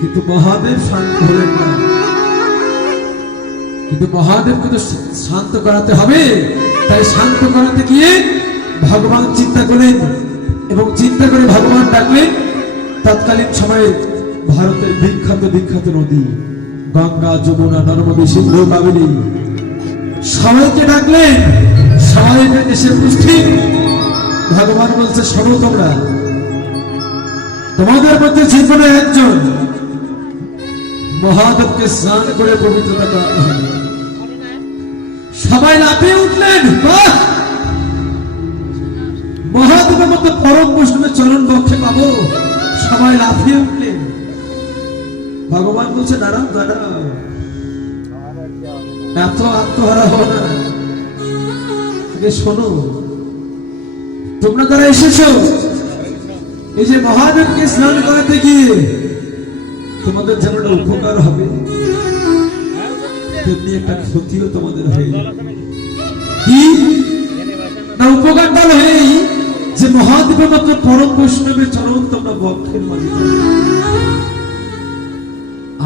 কিন্তু মহাদেব শান্ত হলেন না। কিন্তু মহাদেবকে তো শান্ত করাতে হবে। তাই শান্ত করাতে গিয়ে ভগবান চিন্তা করেন এবং চিন্তা করে ভগবান ডাকলেন, তৎকালীন সময়ে ভারতের বিখ্যাত বিখ্যাত নদী, গঙ্গা, যমুনা, নর্মদী, সিন্ধু কাবেরী সবাইকে ডাকলেন। সবাই এসে উপস্থিত। ভগবান বলছে, শোনো তোমরা। তোমাদের মধ্যে যে কোনো একজন মহাদেবকে স্নান করে পবিত্রতা করাতে হবে সবাই লাফিয়ে উঠলেন! মহাদেবের মধ্যে পরম বৈষ্ণবের চরণ বক্ষে পাবো। সবাই লাফিয়ে উঠলেন। ভগবান বলছে, দাঁড়াও দাঁড়াও। এত আত্মহারা হো না। শোনো। তোমরা তারা এসেছ, এই যে মহাদেবকে স্নান করাতে গিয়ে তোমাদের যেমন উপকার হবে। তেমনি একটা ক্ষতিও তোমাদের হয়ে উপকারটা যে পরম বৈষ্ণবের চরণ তোমরা বক্ষের মাঝে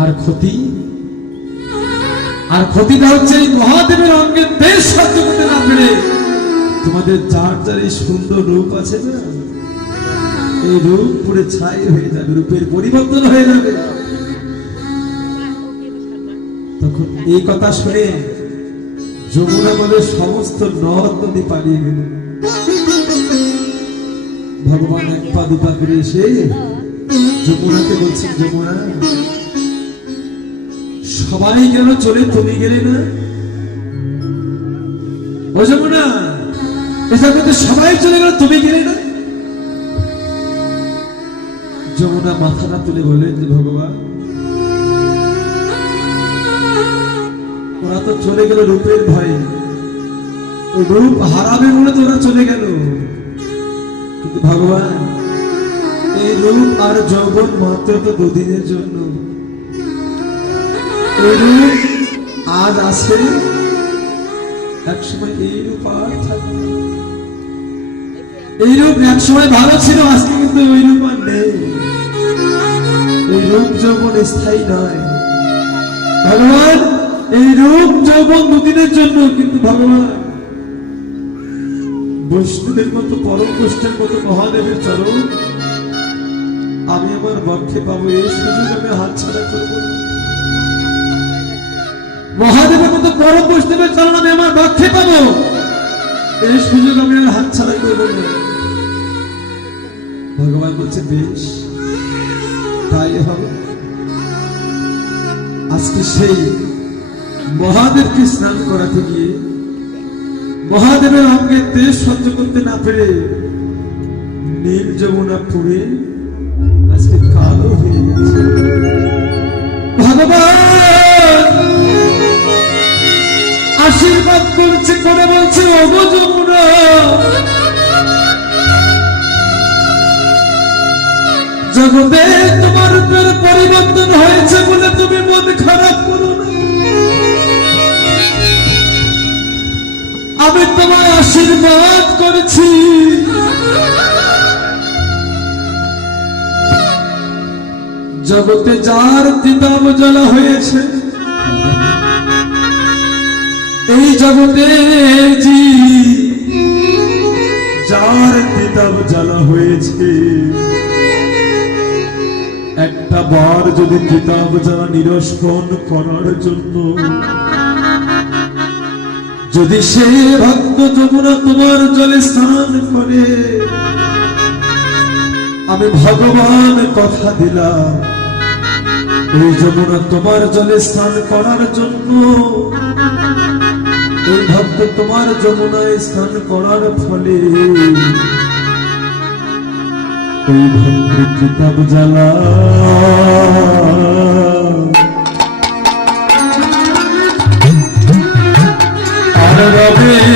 আর ক্ষতি? আর ক্ষতিটা হচ্ছে এই মহাদেবের অঙ্গে বেশ সহ্য করতে না পেরে তোমাদের যার যার এই সুন্দর রূপ আছে না? ছাই হয়ে যাবে, রূপের পরিবর্তন হয়ে যাবে। তখন এই কথা শুনে যমুনা বলে সমস্ত নদ নদী পালিয়ে গেল। ভগবান এক পা দুপা করে এসে যমুনাকে বলছেন, যমুনা, সবাই গেল চলে তুমি গেলে না? ও যমুনা এটা সবাই চলে গেল, তুমি গেলে না? যমুনা মাথাটা তুলে বললেন যে, ভগবান, ওরা তো চলে গেল রূপের ভয়ে। রূপ হারাবে বলে তো ওরা চলে গেল। কিন্তু ভগবান, এই রূপ আর যৌবন মাত্র তো দুদিনের জন্য। এই রূপ আজ আছে একসময় এই রূপ আর থাকবে। এই রূপ একসময় ভালো ছিল, আজকে কিন্তু ওই রূপ আর নেই। এই রূপ যৌবন স্থায়ী নয়। ভগবান, এই রূপ যৌবন দুদিনের জন্য, কিন্তু ভগবান বৈষ্ণবের মতো পরম বৈষ্ণবের মতো মহাদেবের চরণ, আমি আমার বক্ষে পাবো, এই সুযোগ আমি হাত ছাড়া করব। মহাদেবের মতো পরম বৈষ্ণবের চরণ আমি আমার বক্ষে পাবো, এই সুযোগ আমি আর হাত ছাড়া করব ভগবান বলছে, বেশ। তাই হবে আজকে সেই মহাদেবকে স্নান করাতে গিয়ে মহাদেবের অঙ্গে তেজ সহ্য করতে না পেরে নীল যমুনা পুড়ে আজকে কালো হয়ে গেছে। ভগবান! আশীর্বাদ করছে করে বলছে অব যমুনা জগতে তোমার উপর পরিবর্তন হয়েছে বলে তুমি মন খারাপ করো আমি তোমায় আশীর্বাদ করেছি। জগতে যার তিতাব জ্বালা হয়েছে, এই জগতে জি, যার তিতাব জ্বালা হয়েছে। একটা বার যদি কিতাব যারা নিরস্কন করার জন্য। যদি সে ভক্ত যমুনা তোমার জলে স্নান করে, আমি ভগবান কথা দিলাম, এই যমুনা তোমার জলে স্নান করার জন্য। এই ভক্ত তোমার যমুনায় স্নান করার ফলে ওই ভক্ত কিতাব জ্বালা। আর রবে।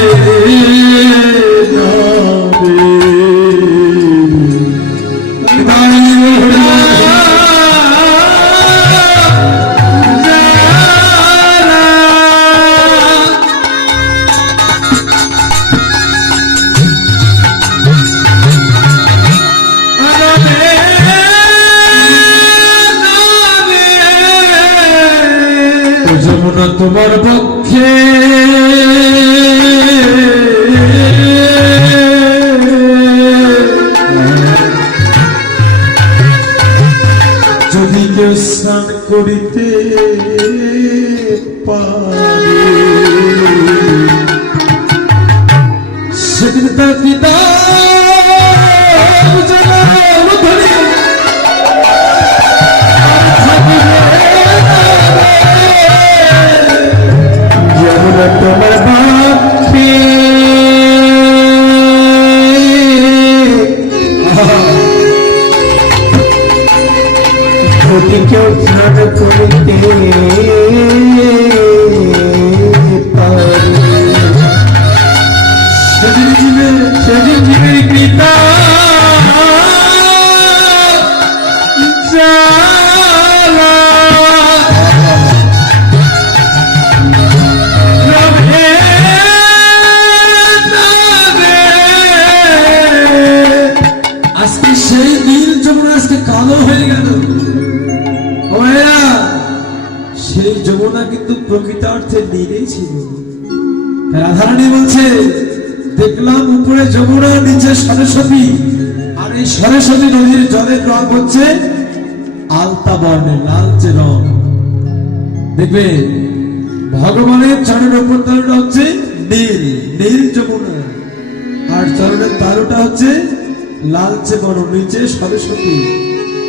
বলছে দেখলাম উপরে যমুনা, নিচে সরস্বতী। আর এই সরস্বতী নদীর জলের রং হচ্ছে আলতা বর্ণের লালচে রং। দেখবে, ভগবানের চরণের উপর তালুটা হচ্ছে নীল নীল যমুনা। আর চরণের তালুটা হচ্ছে লালচে বর্ণ, নিচে সরস্বতী।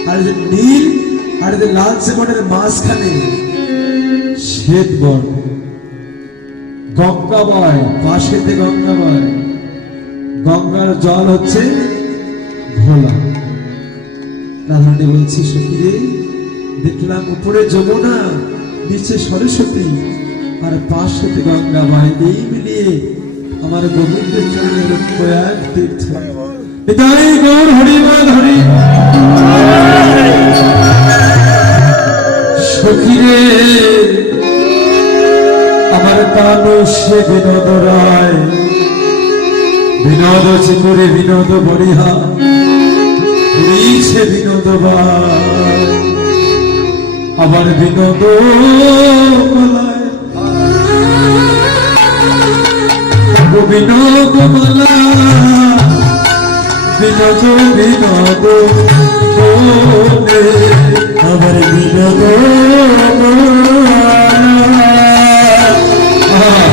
আর যে নীল, আর যে লালচে বর্ণের মাঝখানে শ্বেত বর্ণ। গঙ্গা বয় পাশেতে গঙ্গা বয় গঙ্গার জল হচ্ছে ভোলা। রাধারানী বলছি, সখীরে, দেখলাম উপরে যমুনা, নিচে সরস্বতী, আর পাশেতে গঙ্গা বয় এই মিলিয়ে আমার গোবিন্দের চরণের প্রয়াগ তীর্থ। তাই গৌর সখীরে আমার কানু সে বিনোদ রায়। বিনোদ চিকুরে বিনোদ বড়িহা সে বিনোদ আবার বিনোদ বিনোদ মালা বিনোদ বিনোদ আবার বিনোদ বিনোদ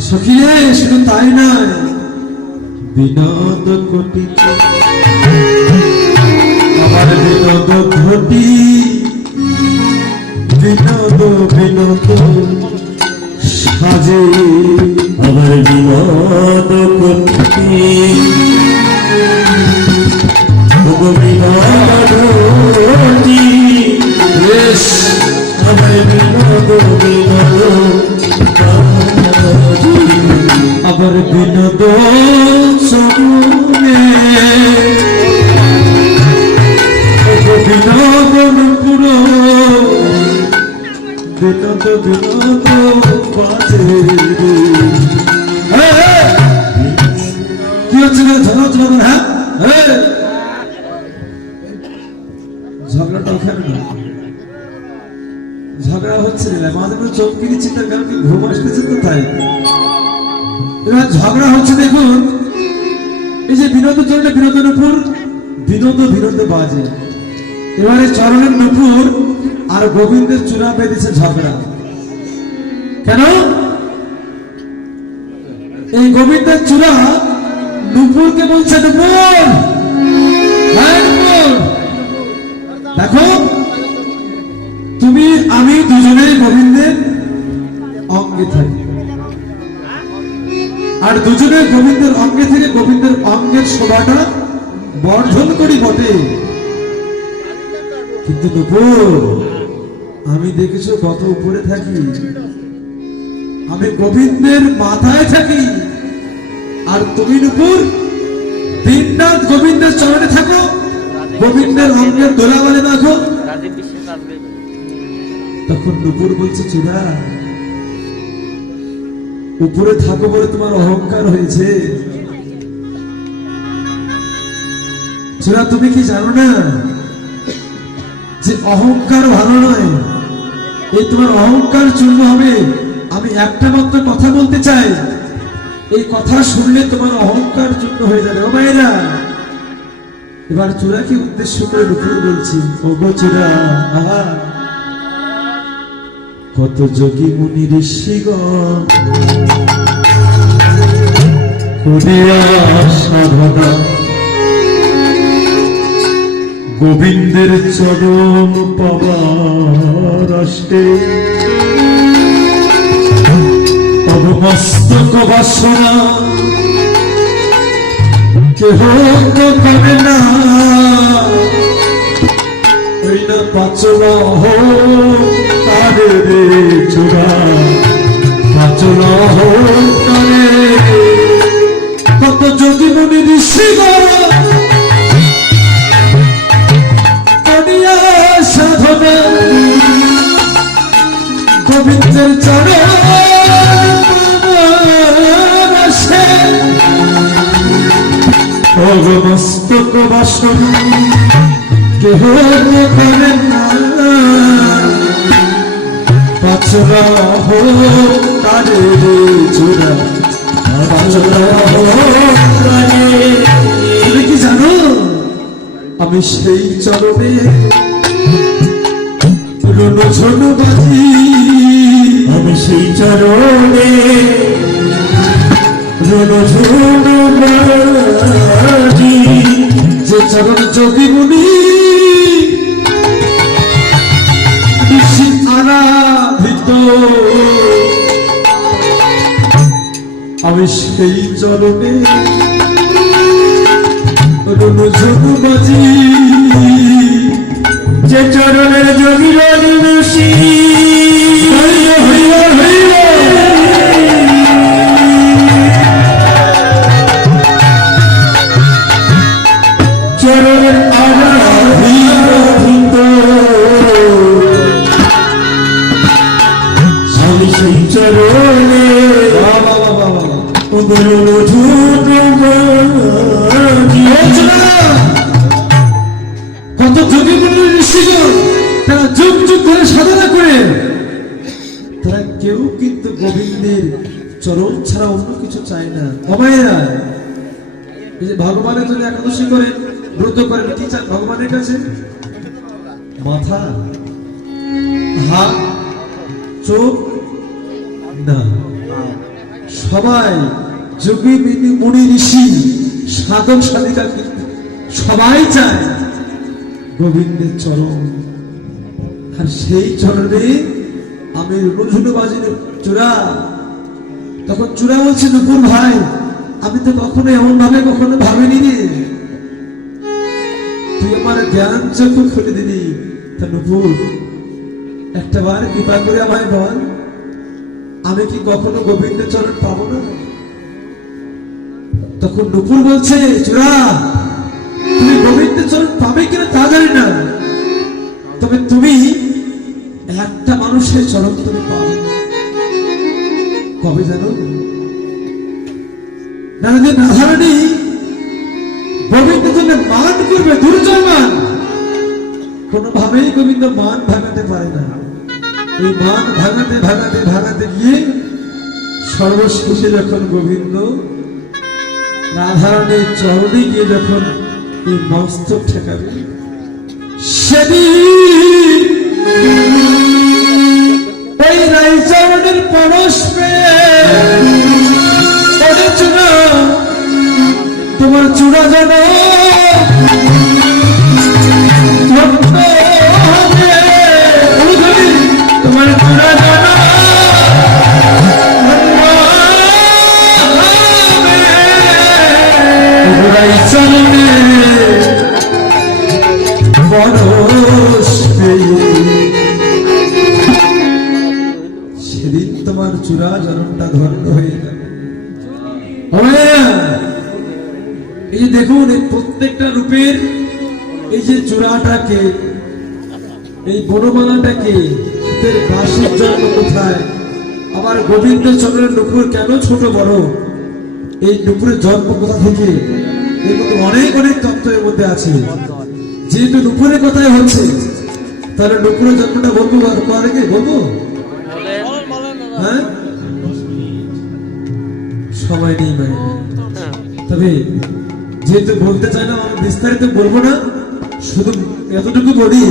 সখিয়ে শুধু তাই নয়। বিনোদ কোটি আমার বিনোদ ঘটি। বিনোদ বিনোদ। সাজে আবার বিনোদ করতে। আবার বিনোদ চমনে বিনোদন পুরো হ্যাঁ ঝগড়াটা ওখানে না ঝগড়া হচ্ছে না মাঝে কি ঘুম আসতেছে তাই এবার ঝগড়া হচ্ছে দেখুন, এই যে বিনোদ চরণে বিনোদের উপর, বিনোদ বিনোদ বাজে। এবারে চরণের নুপুর আর গোবিন্দের চূড়া বেঁধেছে ঝগড়া। কেন? এই গোবিন্দের চূড়া নুপুরকে বলছে নুপুর! হ্যাঁ দেখো, তুমি, আমি দুজনেই গোবিন্দের অঙ্গে থাকি। আর দুজনে গোবিন্দের অঙ্গে থেকে গোবিন্দের অঙ্গের শোভাটা বর্ধন করি বটে। কিন্তু নুপুর আমি দেখেছ কত উপরে থাকি? আমি গোবিন্দের মাথায় থাকি। আর তুমি নুপুর, দিনরাত গোবিন্দের চরণে থাকো, গোবিন্দের অঙ্গের দোলাবালে দেখো তখন নুপুর বলছে, চূড়া, উপরে থাকো বলে তোমার অহংকার হয়েছে। চূড়া, তুমি কি জানো না যে অহংকার ভালো নয়? এই তোমার অহংকার চূর্ণ হবে। আমি একটা মাত্র কথা বলতে চাই। এই কথা শুনলে তোমার অহংকার চূর্ণ হয়ে যাবে। ও মায়েরা, এবার চূড়াকে উদ্দেশ্য করে দুপুর বলছি? ও গো চূড়া কত যোগী মুনি ঋষিগণ করিয়া সাধনা গোবিন্দের চরণ পাবার আসে অবমস্তক বাসনা। কেহ তো পাবে না। না পাচলা তারে রে চূড়া পাচলা হো তারে। কত যোগী মুনি ঋষি সাধনা গোবিন্দের চরণ আসে। অগমস্তক বাসন, কেহ করে না? পাচরা হো তারে রে চূড়া, পাচরা হো তারে তুমি কি জানো? আমি সেই চরণে রুনু ঝুনু বাজি। আমি সেই চরণে রোনো ঝুনো বাজি। যে চরণ যোগী মুনি আরাধিত। আমি সেই চরণে রুনু ঝুনু বাজি। যে চরণের হইয়া হইয়া চরণের আমি সেই চরণে বাজি কত যোগী মুনি ঋষিগণ তারা যুগ যুগ ধরে সাধনা করে। তারা কেউ কিন্তু গোবিন্দের ছাড়া অন্য কিছু চায় না। ভগবানের জন্য একাদশী ব্রত করেন, কি চান ভগবানের কাছে? মাথা, হাত, চোখ, না। সবাই যোগী মুনি, ঋষি, সাধক, সাধিকা সবাই চায়। গোবিন্দের চরণ। আর সেই চরণে আমি রুঝুনো বাজির চূড়া। তখন চূড়া বলছে, নুপুর ভাই, আমি তো কখনো এমন ভাবে কখনো ভাবিনি তুই আমার জ্ঞান চক্ষু খুলে দিলি। তা নুপুর, একটা বার কৃপা করে আমায় বল, আমি কি কখনো গোবিন্দ চরণ পাবো না? তখন নুপুর বলছে, চূড়া, তুমি গোবিন্দের মানুষের তুমি পাবে কবে জানো না নাধারণী গোবিন্দ মান করবে দুর্জয় মান। কোনোভাবেই গোবিন্দ মান ভাঙাতে পারে না। এই মান ভাঙাতে ভাঙাতে ভাঙাতে গিয়ে সর্বশেষে যখন গোবিন্দ রাধারণের চরণে গিয়ে যখন এই মস্তক ঠেকাবে, সেদিন ওই রাইচরণের পরশ পেয়ে তোমার চূড়া যেন এই বনমালাটাকে হাতের বাঁশের জন্য কোথায়? আবার গোবিন্দ চন্দ্রের নুপুর কেন ছোট বড়? এই নুপুরের জন্ম কোথা থেকে? এর মধ্যে অনেক অনেক তত্ত্ব এর মধ্যে আছে। যেহেতু নুপুরের কথাই হচ্ছে, তাহলে নুপুরের জন্মটা বলব আর কি বলব? হ্যাঁ? সময় নেই, ভাই। তবে যেহেতু বলতে চাই না, আমি বিস্তারিত বলব না। শুধু এতটুকু বলি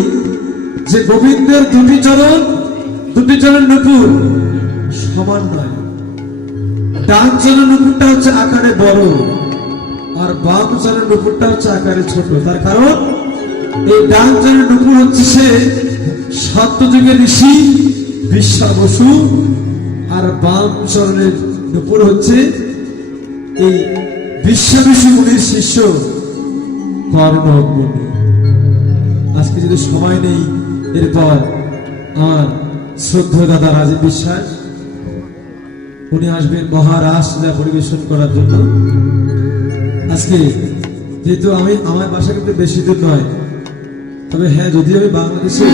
যে গোবিন্দের দুটি চরণ দুটি চরণ নুপুর সমান নয়। ডান চরণ নুপুরটা হচ্ছে আকারে বড়, আর বাম চরণ নুপুরটা হচ্ছে আকারে ছোট। তার কারণ, এই ডান চরণ নুপুর হচ্ছে সে সত্যযুগের ঋষি বিশ্বা বসু আর বাম চরণের নুপুর হচ্ছে এই বিশ্ববিষু মুনির শিষ্য কর্ণ আজকে যদি সময় নেই এরপর আমার শ্রদ্ধ দাদা রাজীব বিশ্বাস, উনি আসবেন মহারাষ্ট্র পরিবেশন করার জন্য। আজকে যেহেতু আমি, আমার বাসা কিন্তু বেশি দূর নয়, তবে হ্যাঁ যদি আমি বাংলাদেশে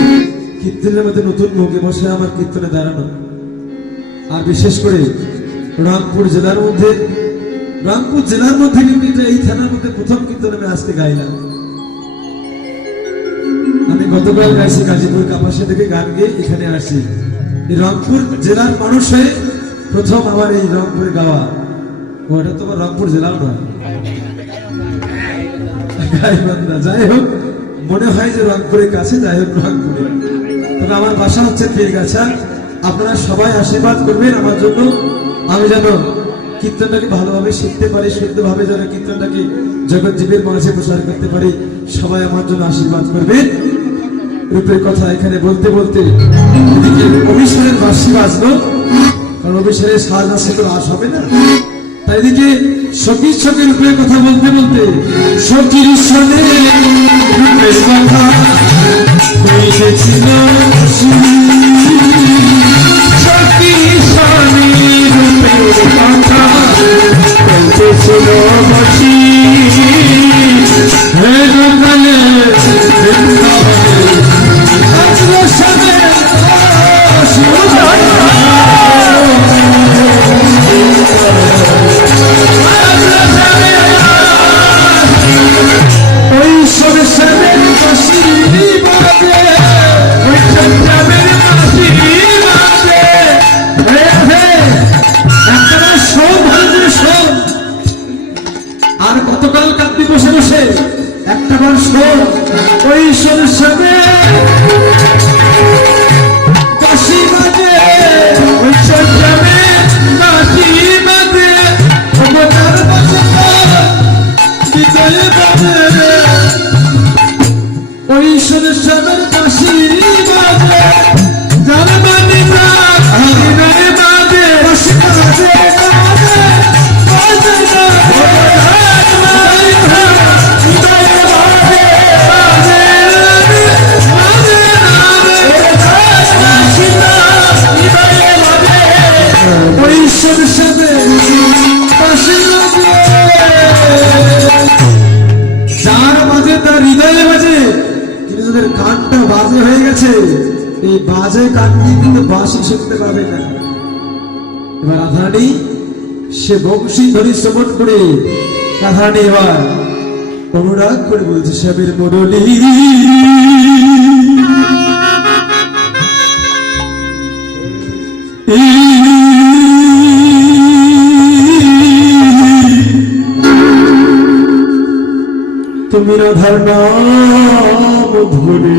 কীর্তনের মধ্যে নতুন মুখে বসে আমার কীর্তনে দাঁড়ানো। আর বিশেষ করে রামপুর জেলার মধ্যে রামপুর জেলার মধ্যে কিন্তু এই থানার মধ্যে প্রথম কীর্তন আমি আজকে গাইলাম। আমি গতকাল গাইছি গাজীপুর কাপাসে থেকে গান গেয়ে এখানে আসি। রংপুর জেলার মানুষ হয়ে প্রথম আমার এই রংপুরে গাওয়া। ওটা তো আবার রংপুর জেলাও নয়। যাই হোক, মনে হয় যে রংপুরের কাছে, যাই হোক রংপুরে। তবে আমার বাসা হচ্ছে পীরগাছা আপনারা সবাই আশীর্বাদ করবেন আমার জন্য। আমি যেন কীর্তনটাকে ভালোভাবে শিখতে পারি, শুদ্ধভাবে যেন কীর্তনটাকে জগৎ জীবের মাঝে প্রচার করতে পারি। সবাই আমার জন্য আশীর্বাদ করবেন। রূপের কথা এখানে বলতে বলতে অভিষেকের বাসি বাজলো কারণ অভিষেকের সাজ আসে তো রাস হবে না। তাই এদিকে সখীর সখীর রূপের কথা বলতে বলতে সখীর সনে রূপের কথা হইতেছিল সখীর সনে বাজে কান কিন্তু বাসি শুনতে পাবে না। এবার রাধারানী, সে বংশী ধরি শ্রবণ করে রাধারানী এবার অনুরাগ করে বলছে শ্যামের মুরলী তুমি রাধার নাম ধরে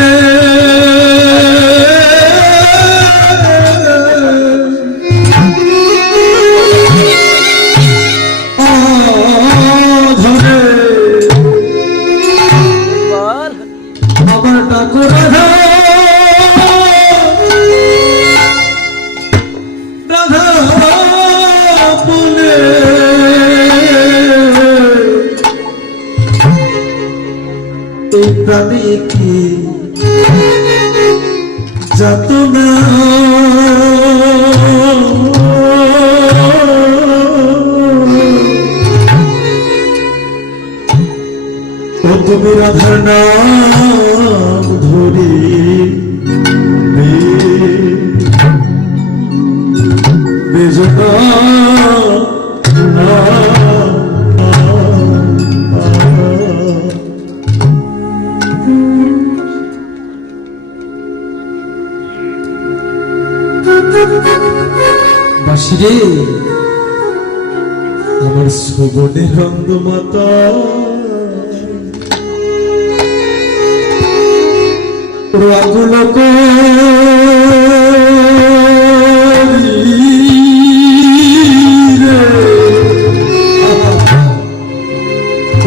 যত না ও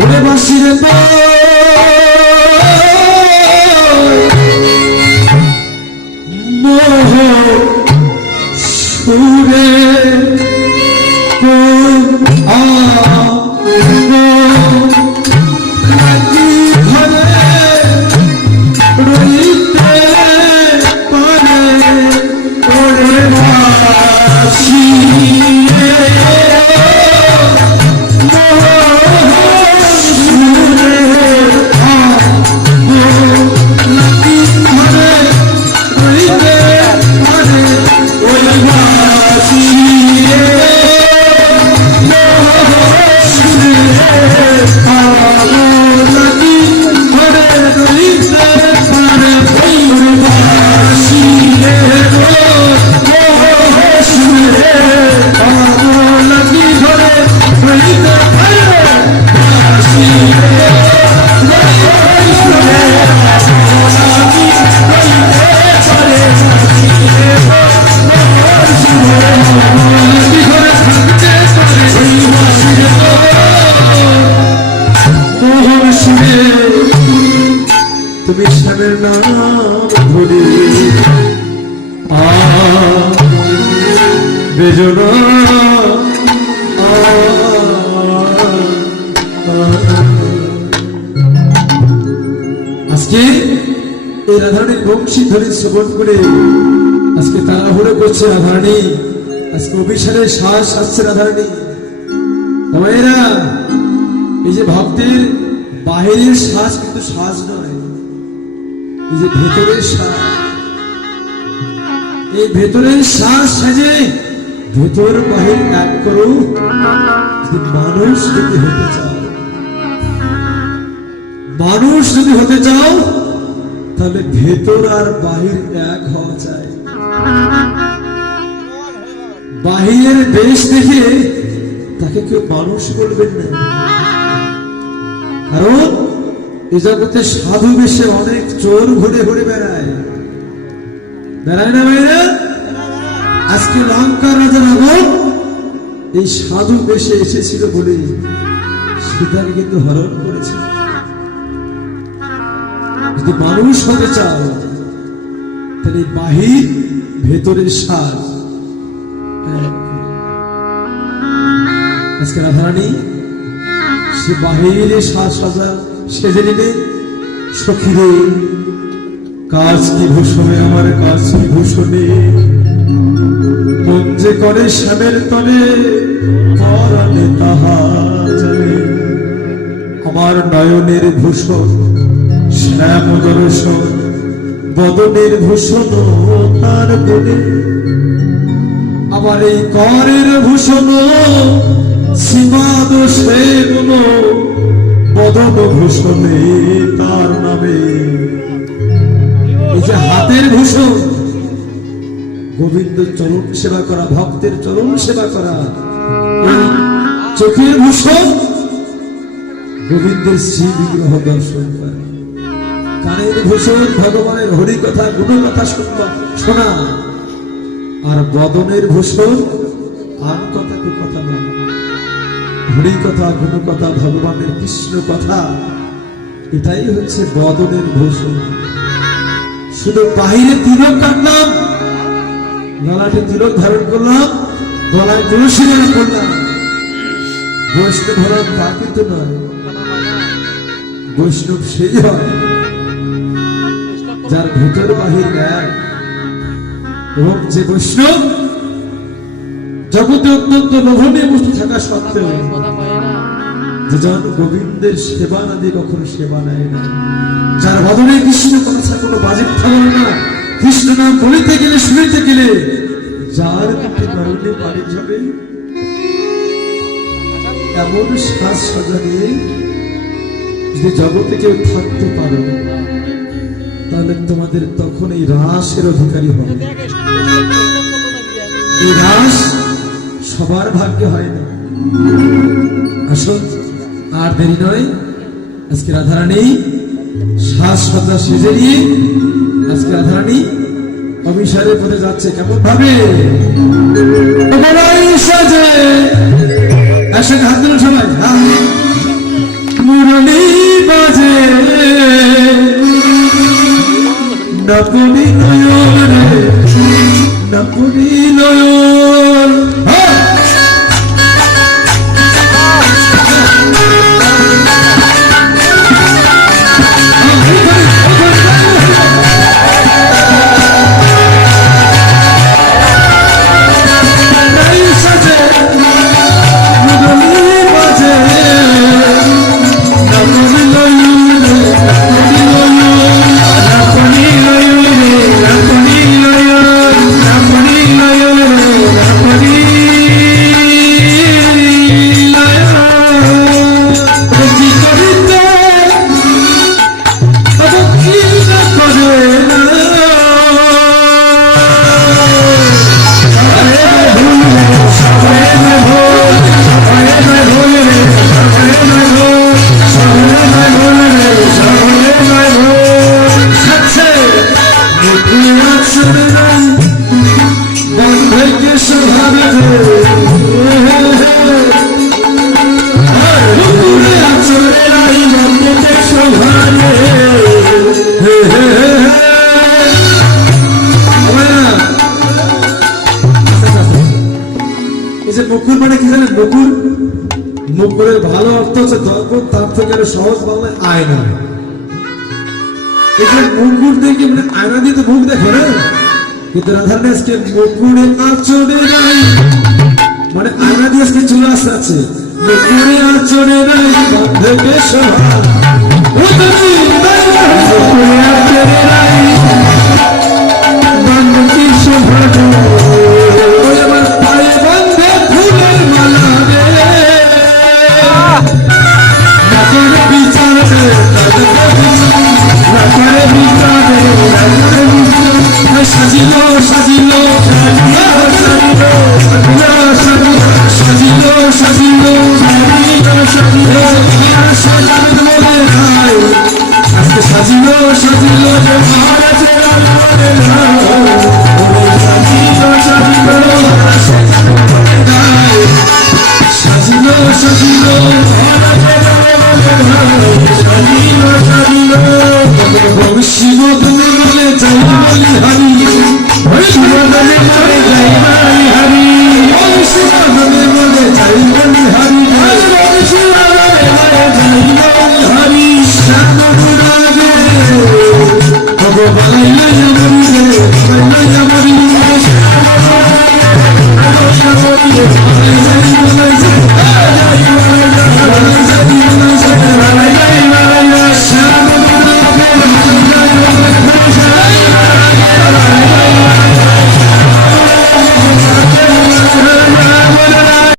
ওরে বাসির মোহ সুরে আ করে আজকে তাড়াহুড়ো করছে রাধারণী আজকে অভিশালের শ্বাস আসছে রাধারণী ভাইয়েরা এই যে ভক্তের বাহিরের শ্বাস কিন্তু শ্বাস নয়, এই যে ভেতরের শ্বাস। এই ভেতরের শ্বাস সাজে ভেতর বাহির এক করো মানুষ যদি হতে চাও। মানুষ যদি হতে চাও তাহলে ভেতর আর বাহির এক হওয়া চাই। বাহিরের দেশ দেখে তাকে কেউ মানুষ বলবেন না। কারণ এ জগতে সাধু বেশে অনেক চোর ঘুরে ঘুরে বেড়ায়। বেড়ায় না ভাইরা আজকে লঙ্কার রাজা রাবণ এই সাধু বেশে এসেছিল বলে সীতাকে কিন্তু হরণ করেছে। যদি মানুষ হতে চাও, তাহলে বাহির ভেতরের এক। আজকে রাধারানী, সে বাহিরে সাজ সাজা সেজে নিলে সখীরে কাজ কি ভূষণে, আমার কাজ কি ভূষণে মন যে করে শ্যামের তলে, পরাণে তাহা জানে আমার নয়নের ভূষণ শ্যাম দর্শন বদনের ভূষণ তার বনে। আমার এই করের ভূষণ সীমা দোষে বদন ভূষণে তার নামে। যে হাতের ভূষণ, গোবিন্দ চরণ সেবা করা, ভক্তের চরণ সেবা করা চোখের ভূষণ, গোবিন্দের শ্রী বিগ্রহ দর্শন করে। কানের ভূষণ ভগবানের হরি কথা, গুণ কথা শোনা। আর বদনের ভূষণ আর কথা কু কথা নয় হরি কথা, গুণ কথা, ভগবানের কৃষ্ণ কথা, এটাই হচ্ছে বদনের ভূষণ শুধু বাহিরে তিলক কাটলাম গলাতে তিলক ধারণ করলাম, গলায় তুলসী ধারণ করলাম। বৈষ্ণব হলাম তা কিন্তু নয়। বৈষ্ণব সেই হয়। যার ভেতর বাহির এক এবং যে বৈষ্ণব জগতে অত্যন্ত লোভনীয় বস্তু থাকা সত্ত্বেও যে জন গোবিন্দের সেবা না দিয়ে কখনো সেবা নেয় না। যার বদলে কৃষ্ণ কথা কোনো বাজেট থাকবে না। কৃষ্ণ নাম বলিতে গেলে, শুনিতে গেলে যার মুখে কারণে পানি যাবে, এমন সজা নিয়ে যদি জগতে কেউ থাকতে পারো তাহলে তোমাদের তখন এই রাসের অধিকারী হবে। এই রাস সবার ভাগ্যে হয় না আসুন, আর দেরি নয়। আজকে রাধারানী শ্বাস সজ্জা সেজে নিয়ে আজকে রাধারানী অভিসারের পথে যাচ্ছে। কেমন ভাবে সাজে। হাত দিল সবাই। মুরলি বাজে। না নয় নয়ন। রে মুকুর মানে কি জানেন মুকুর মুকুরের ভালো অর্থ হচ্ছে দর্পণ, তার থেকে আরও সহজ বাংলায় আয়না এই মুকুর দেখে মানে আয়না দিয়ে তো মুখ দেখে না? কিন্তু রাধারণী আজকে মুকুরে আচরে নাই। মানে আয়না দিয়ে আজকে চলে আছে। মুকুরে আচরে নাই বান্ধবে সভা মুকুরে আচরে নাই। বান্ধবী সভা সাজিল সাজিলো সাজিল সাজিল সাজিল সাজিল সাজিল